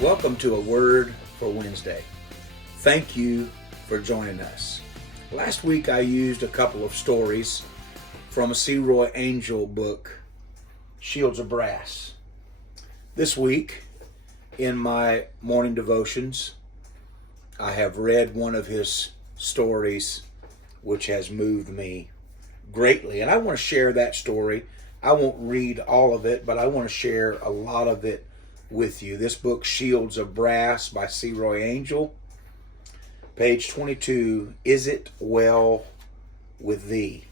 Welcome to A Word for Wednesday. Thank you for joining us. Last week I used a couple of stories from a C. Roy Angel book, Shields of Brass. This week, in my morning devotions, I have read one of his stories which has moved me greatly. And I want to share that story. I won't read all of it, but I want to share a lot of it with you. This book, Shields of Brass by C. Roy Angel, page 22, Is It Well With Thee?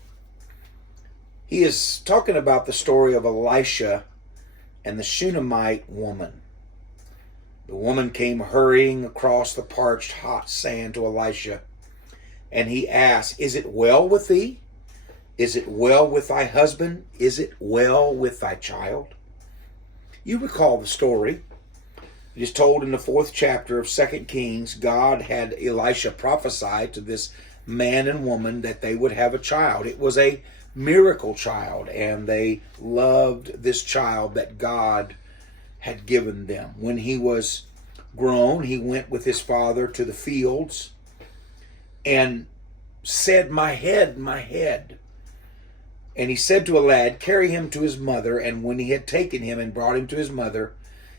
He is talking about the story of Elisha and the Shunammite woman. The woman came hurrying across the parched hot sand to Elisha, and he asked, Is it well with thee? Is it well with thy husband? Is it well with thy child? You recall the story. It is told in the 4th chapter of 2 Kings. God had Elisha prophesy to this man and woman that they would have a child. It was a miracle child, and they loved this child that God had given them. When he was grown, he went with his father to the fields and said, My head, my head. And he said to a lad, Carry him to his mother. And when he had taken him and brought him to his mother,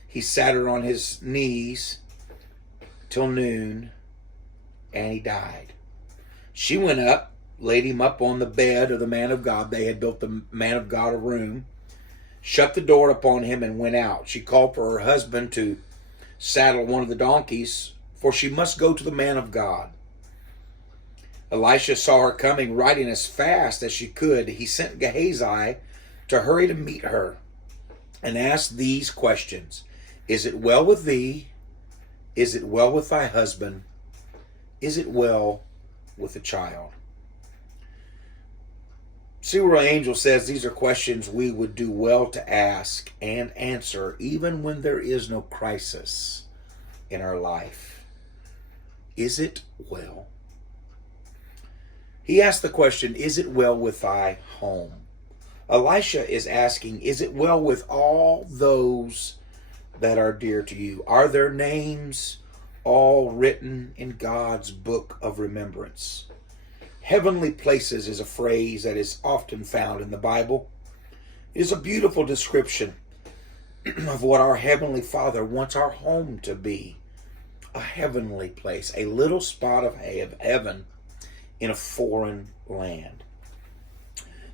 he sat her on his knees till noon, and he died. She went up, laid him up on the bed of the man of God. They had built the man of God a room, shut the door upon him, and went out. She called for her husband to saddle one of the donkeys, for she must go to the man of God. Elisha saw her coming, riding as fast as she could. He sent Gehazi to hurry to meet her and asked these questions. Is it well with thee? Is it well with thy husband? Is it well with the child? C. Roy Angel says these are questions we would do well to ask and answer even when there is no crisis in our life. Is it well? He asked the question, is it well with thy home? Elisha is asking, is it well with all those that are dear to you? Are their names all written in God's book of remembrance? Heavenly places is a phrase that is often found in the Bible. It is a beautiful description of what our Heavenly Father wants our home to be. A heavenly place, a little spot of heaven in a foreign land.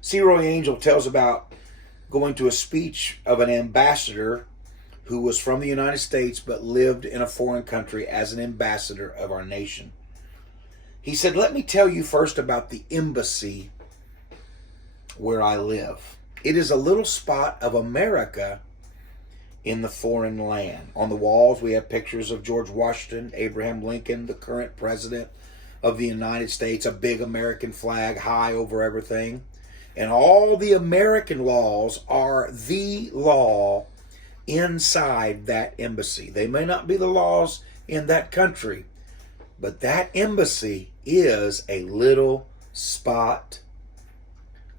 C. Roy Angel tells about going to a speech of an ambassador who was from the United States but lived in a foreign country as an ambassador of our nation. He said, let me tell you first about the embassy where I live. It is a little spot of America in the foreign land. On the walls we have pictures of George Washington, Abraham Lincoln, the current president of the United States, a big American flag high over everything. And all the American laws are the law inside that embassy. They may not be the laws in that country, but that embassy is a little spot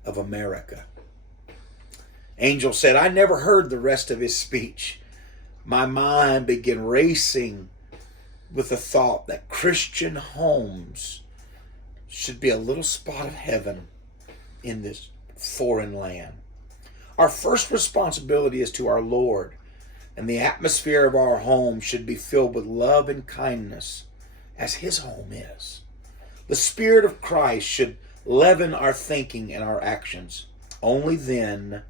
of America. Angel said, I never heard the rest of his speech. My mind began racing with the thought that Christian homes should be a little spot of heaven in this foreign land. Our first responsibility is to our Lord, and the atmosphere of our home should be filled with love and kindness as his home is. The Spirit of Christ should leaven our thinking and our actions. Only then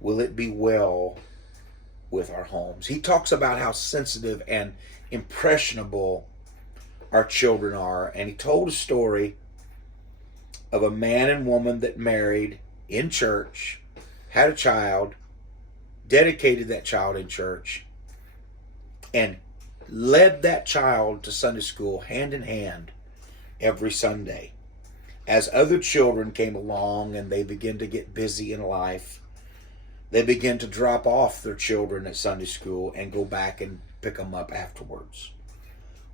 will it be well with our homes. He talks about how sensitive and impressionable our children are, and he told a story of a man and woman that married in church, had a child, dedicated that child in church, and led that child to Sunday school hand in hand every Sunday. As other children came along and they began to get busy in life, they began to drop off their children at Sunday school and go back and pick them up afterwards.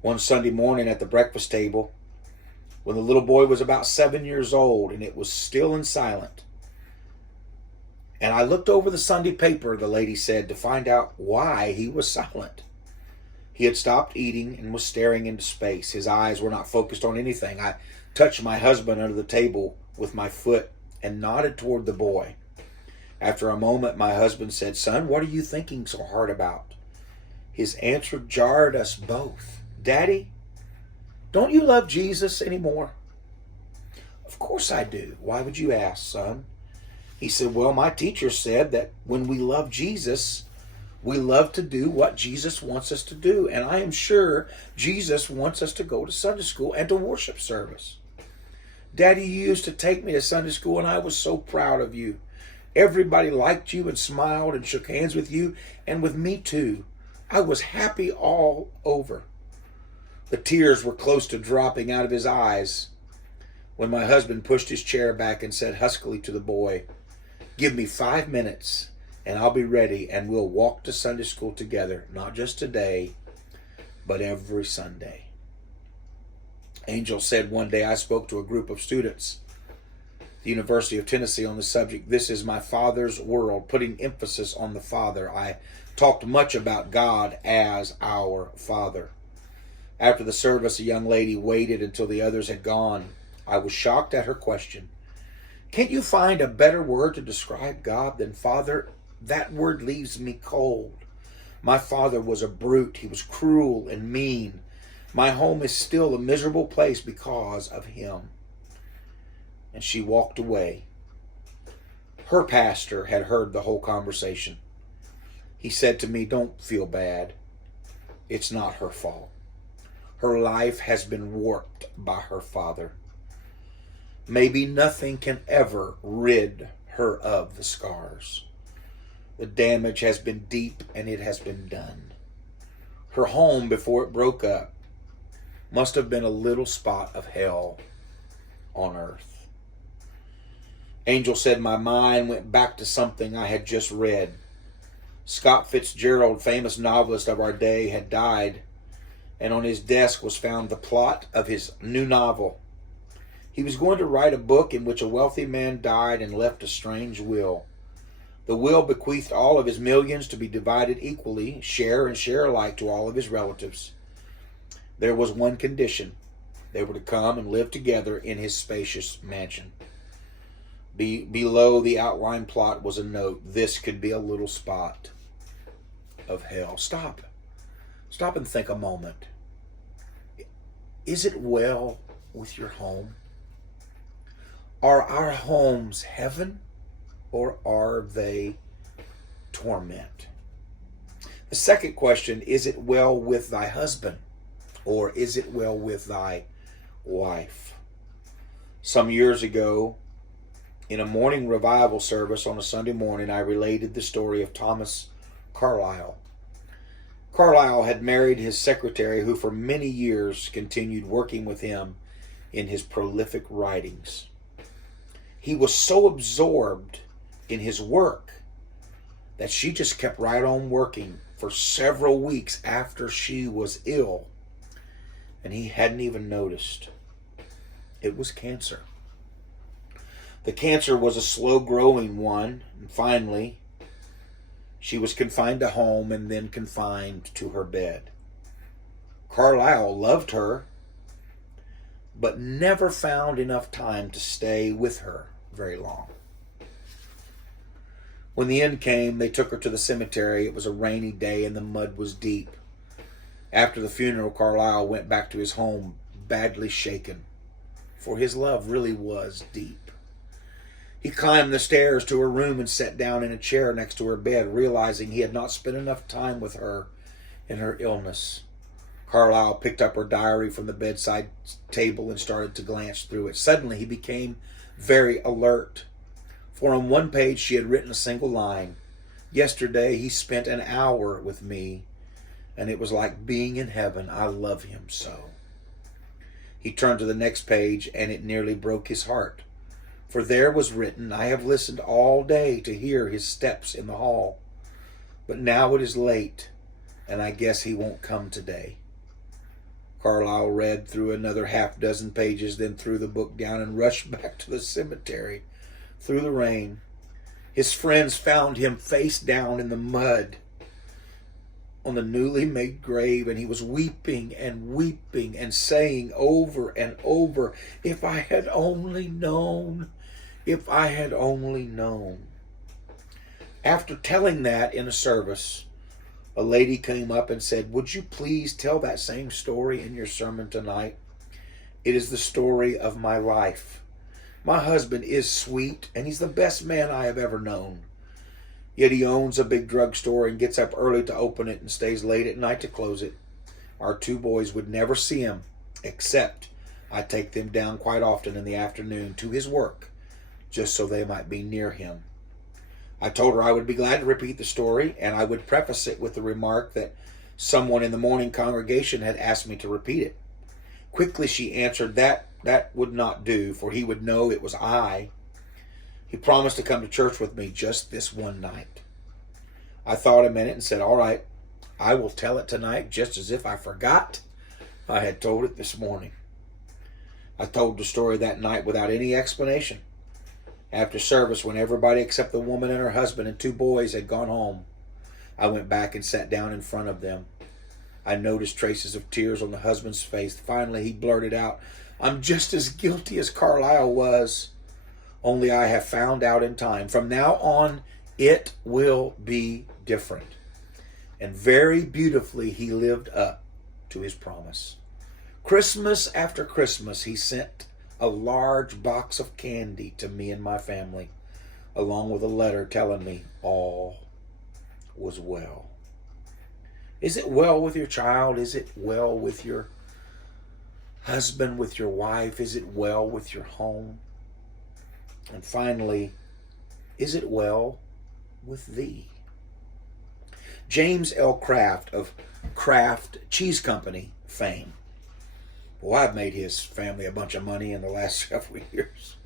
One Sunday morning at the breakfast table, when the little boy was about 7 years old and it was still and silent, and I looked over the Sunday paper, the lady said, to find out why he was silent. He had stopped eating and was staring into space. His eyes were not focused on anything. I touched my husband under the table with my foot and nodded toward the boy. After a moment, my husband said, "Son, what are you thinking so hard about?" His answer jarred us both. "Daddy, don't you love Jesus anymore?" "Of course I do. Why would you ask, son?" He said, "Well, my teacher said that when we love Jesus, we love to do what Jesus wants us to do. And I am sure Jesus wants us to go to Sunday school and to worship service. Daddy, you used to take me to Sunday school and I was so proud of you. Everybody liked you and smiled and shook hands with you and with me too. I was happy all over." The tears were close to dropping out of his eyes when my husband pushed his chair back and said huskily to the boy, "Give me 5 minutes and I'll be ready and we'll walk to Sunday school together, not just today, but every Sunday." Angel said one day I spoke to a group of students at the University of Tennessee on the subject, "This is my Father's world," putting emphasis on the Father. I talked much about God as our Father. After the service, a young lady waited until the others had gone. I was shocked at her question. "Can't you find a better word to describe God than Father? That word leaves me cold. My father was a brute. He was cruel and mean. My home is still a miserable place because of him." And she walked away. Her pastor had heard the whole conversation. He said to me, "Don't feel bad. It's not her fault. Her life has been warped by her father. Maybe nothing can ever rid her of the scars. The damage has been deep and it has been done. Her home, before it broke up, must have been a little spot of hell on earth." Angel said my mind went back to something I had just read. Scott Fitzgerald, famous novelist of our day, had died, and on his desk was found the plot of his new novel. He was going to write a book in which a wealthy man died and left a strange will. The will bequeathed all of his millions to be divided equally, share and share alike to all of his relatives. There was one condition. They were to come and live together in his spacious mansion. Below the outline plot was a note. This could be a little spot of hell. Stop and think a moment. Is it well with your home? Are our homes heaven or are they torment? The second question, is it well with thy husband or is it well with thy wife? Some years ago, in a morning revival service on a Sunday morning, I related the story of Thomas Carlyle. Carlyle had married his secretary, who for many years continued working with him in his prolific writings. He was so absorbed in his work that she just kept right on working for several weeks after she was ill, and he hadn't even noticed. It was cancer. The cancer was a slow-growing one, and finally, she was confined to home and then confined to her bed. Carlyle loved her, but never found enough time to stay with her very long. When the end came, they took her to the cemetery. It was a rainy day and the mud was deep. After the funeral, Carlyle went back to his home badly shaken, for his love really was deep. He climbed the stairs to her room and sat down in a chair next to her bed, realizing he had not spent enough time with her in her illness. Carlyle picked up her diary from the bedside table and started to glance through it. Suddenly, he became very alert, for on one page she had written a single line. "Yesterday, he spent an hour with me, and it was like being in heaven. I love him so." He turned to the next page, and it nearly broke his heart. For there was written, "I have listened all day to hear his steps in the hall, but now it is late, and I guess he won't come today." Carlyle read through another half-dozen pages, then threw the book down and rushed back to the cemetery through the rain. His friends found him face down in the mud on the newly made grave, and he was weeping and saying over and over, if I had only known, if I had only known. After telling that in a service, a lady came up and said, would you please tell that same story in your sermon tonight? It is the story of my life. My husband is sweet, and he's the best man I have ever known. Yet he owns a big drugstore and gets up early to open it and stays late at night to close it. Our 2 boys would never see him, except I take them down quite often in the afternoon to his work, just so they might be near him. I told her I would be glad to repeat the story, and I would preface it with the remark that someone in the morning congregation had asked me to repeat it. Quickly she answered that would not do, for he would know it was I. He promised to come to church with me just this one night. I thought a minute and said, all right, I will tell it tonight just as if I forgot I had told it this morning. I told the story that night without any explanation. After service, when everybody except the woman and her husband and 2 boys had gone home, I went back and sat down in front of them. I noticed traces of tears on the husband's face. Finally, he blurted out, I'm just as guilty as Carlisle was. Only I have found out in time. From now on, it will be different. And very beautifully, he lived up to his promise. Christmas after Christmas, he sent a large box of candy to me and my family, along with a letter telling me all was well. Is it well with your child? Is it well with your husband, with your wife? Is it well with your home? And finally, is it well with thee? James L. Kraft of Kraft Cheese Company fame. Well, I've made his family a bunch of money in the last several years.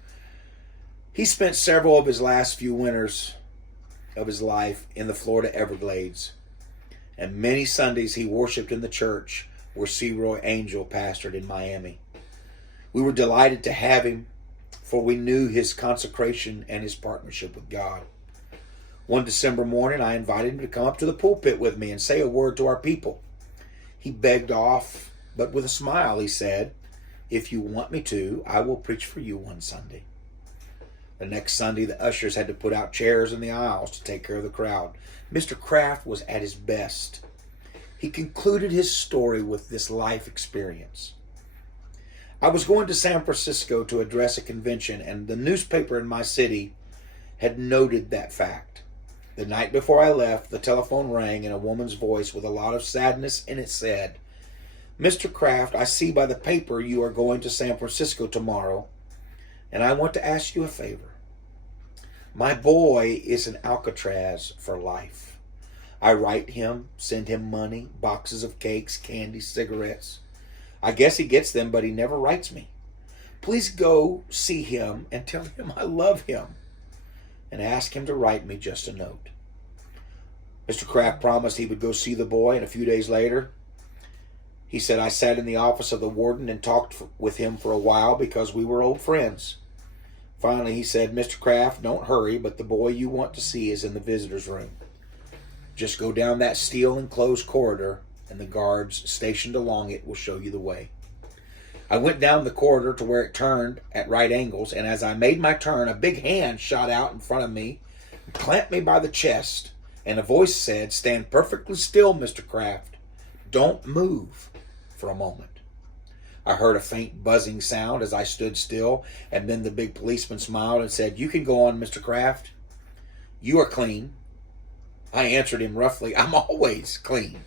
He spent several of his last few winters of his life in the Florida Everglades, and many Sundays he worshiped in the church where C. Roy Angel pastored in Miami. We were delighted to have him, for we knew his consecration and his partnership with God. One December morning, I invited him to come up to the pulpit with me and say a word to our people. He begged off, but with a smile he said, if you want me to, I will preach for you one Sunday. The next Sunday, the ushers had to put out chairs in the aisles to take care of the crowd. Mr. Kraft was at his best. He concluded his story with this life experience. I was going to San Francisco to address a convention, and the newspaper in my city had noted that fact. The night before I left, the telephone rang in a woman's voice with a lot of sadness, and it said, Mr. Kraft, I see by the paper you are going to San Francisco tomorrow, and I want to ask you a favor. My boy is in Alcatraz for life. I write him, send him money, boxes of cakes, candy, cigarettes. I guess he gets them, but he never writes me. Please go see him and tell him I love him, and ask him to write me just a note. Mr. Kraft promised he would go see the boy, and a few days later, he said, I sat in the office of the warden and talked with him for a while because we were old friends. Finally, he said, Mr. Kraft, don't hurry, but the boy you want to see is in the visitor's room. Just go down that steel enclosed corridor, and the guards stationed along it will show you the way. I went down the corridor to where it turned at right angles, and as I made my turn, a big hand shot out in front of me and clamped me by the chest, and a voice said, stand perfectly still, Mr. Kraft. Don't move for a moment. I heard a faint buzzing sound as I stood still, and then the big policeman smiled and said, you can go on, Mr. Kraft. You are clean. I answered him roughly, I'm always clean.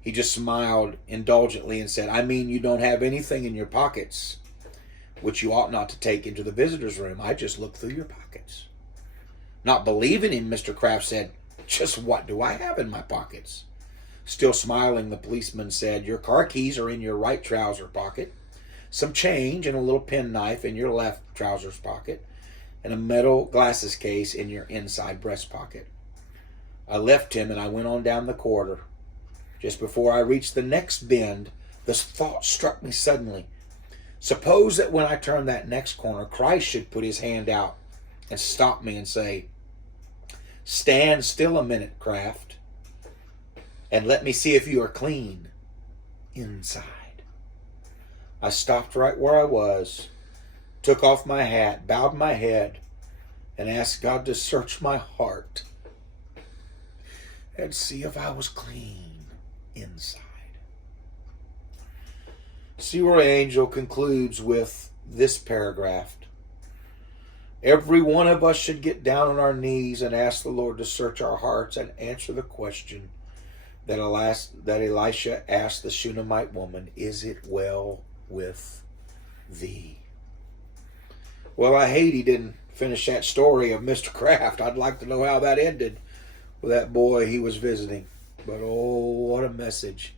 He just smiled indulgently and said, I mean you don't have anything in your pockets, which you ought not to take into the visitor's room. I just looked through your pockets. Not believing him, Mr. Kraft said, just what do I have in my pockets? Still smiling, the policeman said, your car keys are in your right trouser pocket, some change and a little penknife in your left trousers pocket, and a metal glasses case in your inside breast pocket. I left him and I went on down the corridor. Just before I reached the next bend, this thought struck me suddenly. Suppose that when I turned that next corner, Christ should put his hand out and stop me and say, stand still a minute, Kraft. and let me see if you are clean inside. I stopped right where I was, took off my hat, bowed my head, and asked God to search my heart and see if I was clean inside. Seaway Angel concludes with this paragraph. Every one of us should get down on our knees and ask the Lord to search our hearts and answer the question that Elisha asked the Shunammite woman, is it well with thee? Well, I hate he didn't finish that story of Mr. Kraft. I'd like to know how that ended with that boy he was visiting. But oh, what a message.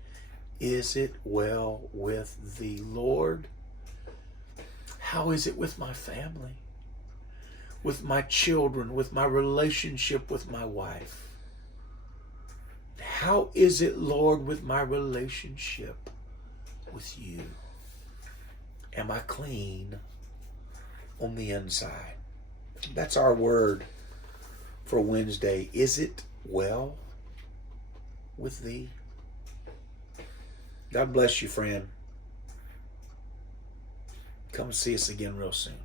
Is it well with thee, Lord? How is it with my family? With my children? With my relationship with my wife? How is it, Lord, with my relationship with you? Am I clean on the inside? That's our word for Wednesday. Is it well with thee? God bless you, friend. Come see us again real soon.